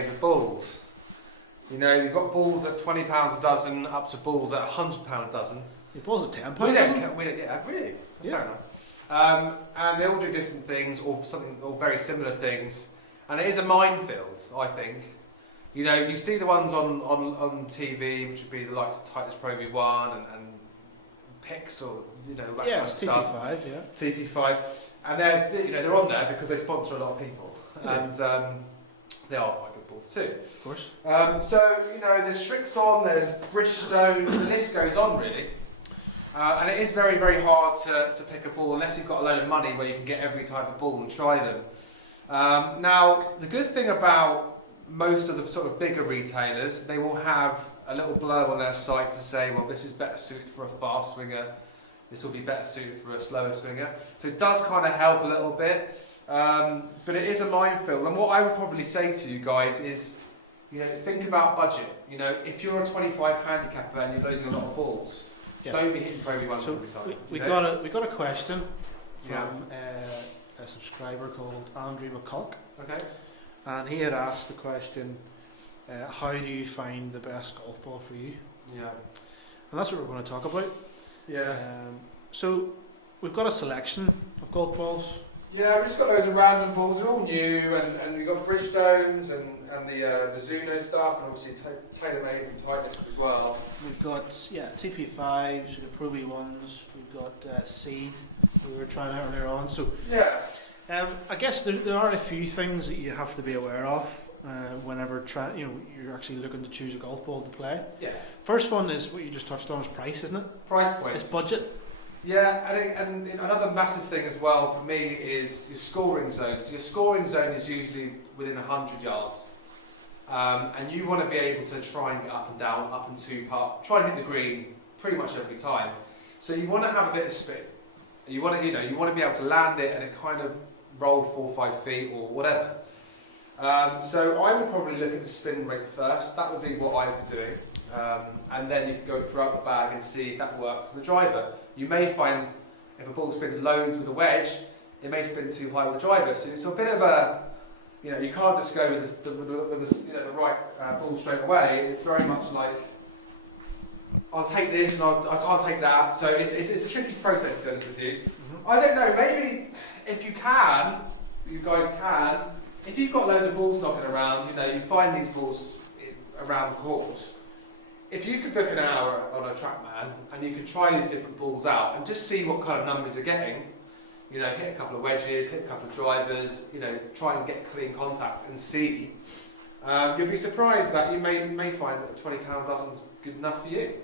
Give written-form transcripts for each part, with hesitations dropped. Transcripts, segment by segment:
days with balls. You know, you've got balls at £20 a dozen up to balls at £100 a dozen. Your balls at £10 We a dozen? yeah, really? Yeah. Fair enough. And they all do different things, or very similar things. And it is a minefield, I think. You know, you see the ones on TV, which would be the likes of Titus Pro V1 and Pix, or you know, that kind of stuff. TP5, yeah. TP5, and they're on there because they sponsor a lot of people, and they are quite good balls too. Of course. So you know, there's Shrixon, there's Bridgestone, the list goes on really. And it is very, very hard to pick a ball unless you've got a load of money where you can get every type of ball and try them. Now, the good thing about most of the sort of bigger retailers, they will have a little blurb on their site to say, well, this is better suited for a fast swinger, this will be better suited for a slower swinger. So it does kind of help a little bit, but it is a minefield. And what I would probably say to you guys is, you know, think about budget. You know, if you're a 25 handicapper and you're losing a lot of balls, don't be hitting Pro V1 every time. We got a question from a subscriber called Andrew McCulloch. Okay. And he had asked the question, how do you find the best golf ball for you? Yeah. And that's what we're going to talk about. Yeah. So we've got a selection of golf balls. Yeah, we've just got loads of random balls. They're all new, and we've got Bridgestones and the Mizuno stuff, and obviously TaylorMade and Titleist as well. We've got TP5s, we've got Pro V1s, we've got Seed we were trying out earlier on. So yeah. I guess there are a few things that you have to be aware of whenever you're actually looking to choose a golf ball to play. Yeah. First one is what you just touched on, is price, isn't it? Price point. It's budget. Yeah, and another massive thing as well for me is your scoring zone. So your scoring zone is usually within 100 yards. And you want to be able to try and get up and down, up and two putt, try and hit the green pretty much every time. So you want to have a bit of spin. You want to be able to land it and it kind of roll 4 or 5 feet or whatever. So I would probably look at the spin rate first. That would be what I would be doing. And then you can go throughout the bag and see if that works for the driver. You may find if a ball spins loads with a wedge, it may spin too high with the driver. So it's a bit of a, you can't just go with the right ball straight away. It's very much like, I'll take this and I can't take that. So it's a tricky process, to be honest with you. Mm-hmm. I don't know, maybe if you guys can, if you've got loads of balls knocking around, you find these balls around the course. If you could book an hour on a TrackMan and you could try these different balls out and just see what kind of numbers you're getting, hit a couple of wedges, hit a couple of drivers, try and get clean contact and see, you'll be surprised that you may find that £20 dozen's good enough for you.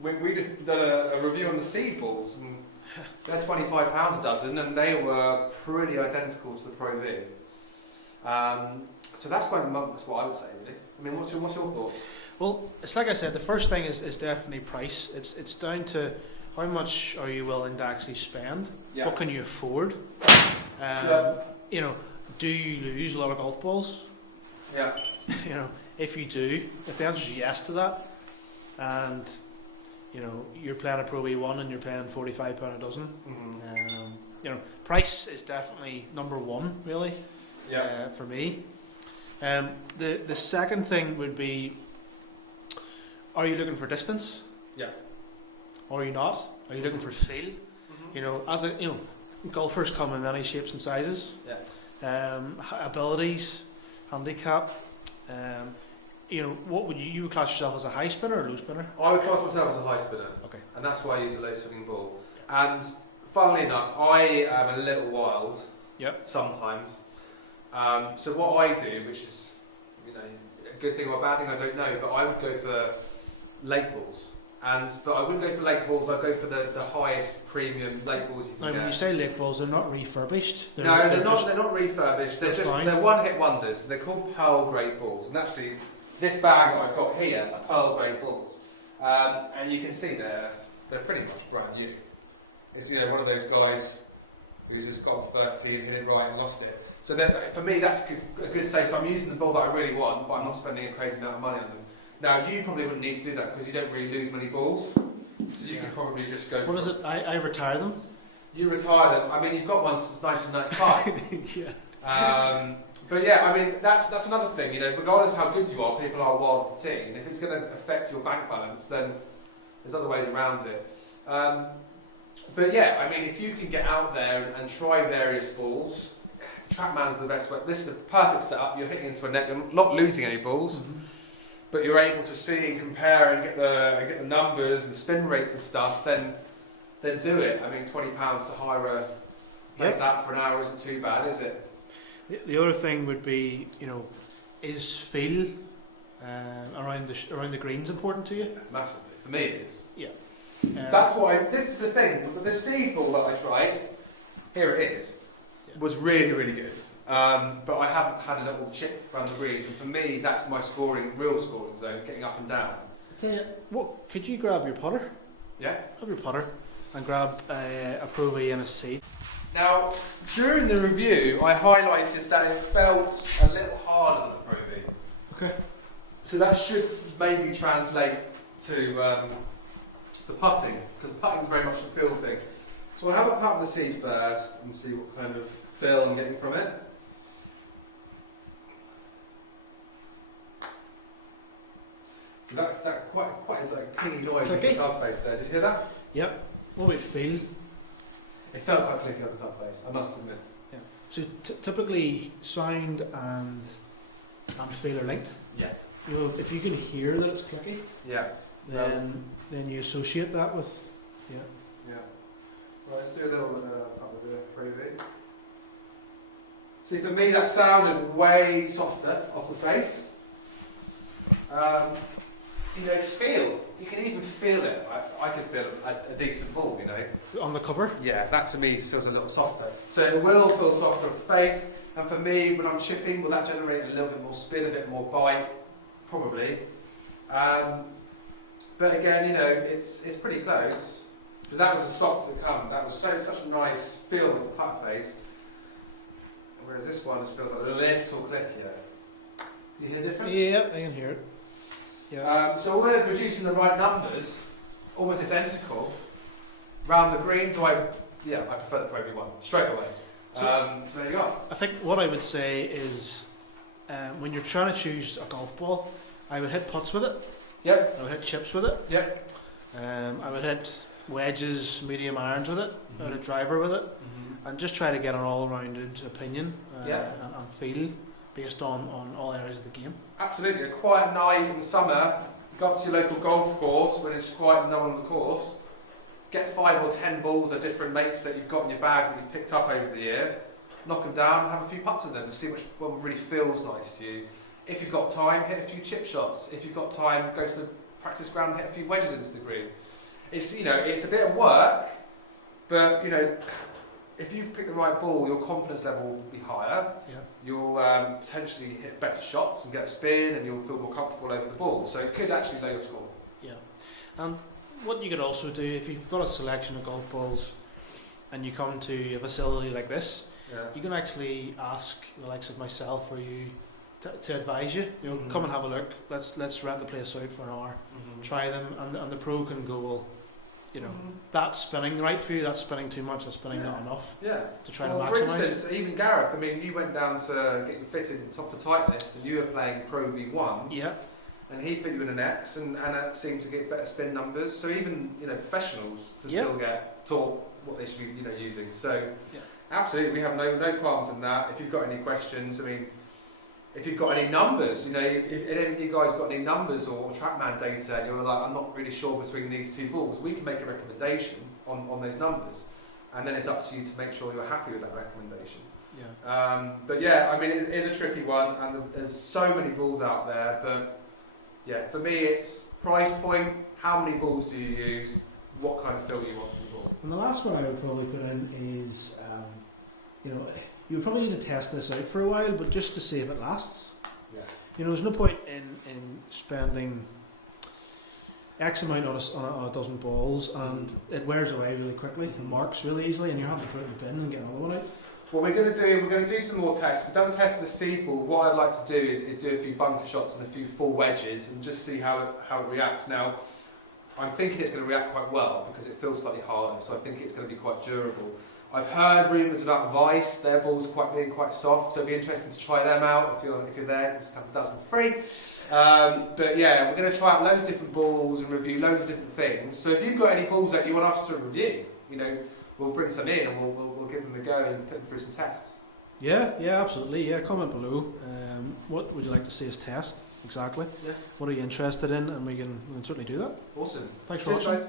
We just did a review on the seed balls and they're £25 a dozen and they were pretty identical to the Pro V. So that's what I would say, really. I mean, what's your thoughts? Well, it's like I said, the first thing is definitely price. It's down to how much are you willing to actually spend? Yeah. What can you afford? Do you lose a lot of golf balls? Yeah. If you do, if the answer is yes to that, and you're playing a Pro V1 and you're paying £45 a dozen, price is definitely number one, really. Yeah. For me. The second thing would be, are you looking for distance? Yeah. Or are you not? Are you looking for feel? Mm-hmm. Golfers come in many shapes and sizes. Yeah. Abilities, handicap. What would you class yourself as, a high spinner or a low spinner? I would class myself as a high spinner. Okay. And that's why I use a low swinging ball. And funnily enough, I am a little wild. Yep. Sometimes. So what I do, which is, a good thing or a bad thing, I don't know, but I would go for lake balls. But I wouldn't go for lake balls, I'd go for the highest premium lake balls you can get. When you say lake balls, they're not refurbished? They're not refurbished, they're one-hit wonders. They're called pearl grade balls. And actually, this bag that I've got here are pearl grade balls. And you can see they're pretty much brand new. It's one of those guys who just got first tee and hit it right and lost it. So for me, that's a good save. So I'm using the ball that I really want, but I'm not spending a crazy amount of money on them. Now, you probably wouldn't need to do that because you don't really lose many balls. So you could probably just go. What is it? I retire them? You retire them. I mean, you've got one since 1995. Yeah. But yeah, I mean, that's another thing, you know, regardless of how good you are, people are wild at the tee, and if it's going to affect your bank balance, then there's other ways around it. But yeah, I mean, if you can get out there and try various balls, TrackMan's the best way. This is the perfect setup. You're hitting into a net, you're not losing any balls, but you're able to see and compare and get the numbers and spin rates and stuff. Then do it. I mean, £20 to hire a place out for an hour isn't too bad, is it? The other thing would be, you know, is feel around the greens important to you? Massively. For me, it is. Yeah. That's why. This is the thing. The seed ball that I tried, here it is, was really, really good. But I haven't had a little chip around the greens, and for me, that's my real scoring zone, getting up and down. I tell you, what could you grab your putter? Yeah. Grab your putter and grab a Pro V and a seed. Now, during the review, I highlighted that it felt a little harder than a Pro V. Okay. So that should maybe translate to the putting, because putting is very much a feel thing. So I'll have a putt with the seed first and see what kind of feel I'm getting from it. So that quite is like a pingy noise with the glove face there. Did you hear that? Yep. What about feel? It felt quite clicky on the glove face, I must admit. Yeah. So typically sound and feel are linked. Yeah. You know, if you can hear that it's clicky, then you associate that with yeah. Right, let's do a little putt with the Pro V. See, for me that sounded way softer off the face. You know, you can even feel it. I can feel a decent ball, you know. on the cover. Yeah, that to me feels a little softer. So it will feel softer off the face, and for me, when I'm chipping, will that generate a little bit more spin, a bit more bite? Probably. But again, you know, it's pretty close. So that was the softest it come. That was such a nice feel with the putt face. Whereas this one just feels a little clickier. Do you hear the difference? Yeah, I can hear it. Yeah. So although they're producing the right numbers, almost identical, round the green, I prefer the Pro V one straight away. So there you go. I think what I would say is when you're trying to choose a golf ball, I would hit putts with it. Yep. I would hit chips with it. Yep. I would hit wedges, medium irons with it. I would hit driver with it. And just try to get an all-rounded opinion and feel based on all areas of the game. Absolutely. A quiet night in the summer, go up to your local golf course when it's quiet and no one on the course, get 5 or 10 balls of different makes that you've got in your bag that you've picked up over the year, knock them down, have a few putts in them and see which one really feels nice to you. If you've got time, hit a few chip shots. If you've got time, go to the practice ground and hit a few wedges into the green. It's, you know, it's a bit of work, but, you know, if you've picked the right ball, your confidence level will be higher. Yeah. You'll potentially hit better shots and get a spin, and you'll feel more comfortable over the ball. So it could actually lower your score. Yeah. And what you could also do, if you've got a selection of golf balls and you come to a facility like this, you can actually ask the likes of myself or you to advise you. You know, come and have a look. Let's rent the place out for an hour, try them, and the pro can go, well, you know, that's spinning right for you, that's spinning too much, that's spinning not enough. Yeah. To try to maximise. For instance, even Gareth, I mean, you went down to get you fitted in top for tight list and you were playing Pro V1s. Yeah. And he put you in an X and it seemed to get better spin numbers. So even, you know, professionals to still get taught what they should be, you know, using. So absolutely, we have no qualms in that. If you've got any questions, I mean, if you've got any numbers, you know, if any of you guys got any numbers or TrackMan data, you're like, I'm not really sure between these two balls, we can make a recommendation on those numbers. And then it's up to you to make sure you're happy with that recommendation. Yeah. But yeah, I mean, it is a tricky one, and there's so many balls out there. But yeah, for me, it's price point, how many balls do you use, what kind of feel you want from the ball. And the last one I would probably put in is, you know, you would probably need to test this out for a while, but just to see if it lasts. Yeah. You know, there's no point in spending X amount on a dozen balls and it wears away really quickly and marks really easily, and you're having to put it in the bin and get another one out. What we're going to do some more tests. We've done a test with the seed ball. What I'd like to do is do a few bunker shots and a few full wedges and just see how it reacts. Now, I'm thinking it's going to react quite well because it feels slightly harder, so I think it's going to be quite durable. I've heard rumours about Vice. Their balls are quite soft, so it'd be interesting to try them out if you're there. There's a couple dozen free. But yeah, we're going to try out loads of different balls and review loads of different things. So if you've got any balls that you want us to review, we'll bring some in and we'll give them a go and put them through some tests. Yeah, absolutely. Yeah, comment below. What would you like to see us test exactly? Yeah. What are you interested in? And we can certainly do that. Awesome. Thanks for watching. Guys.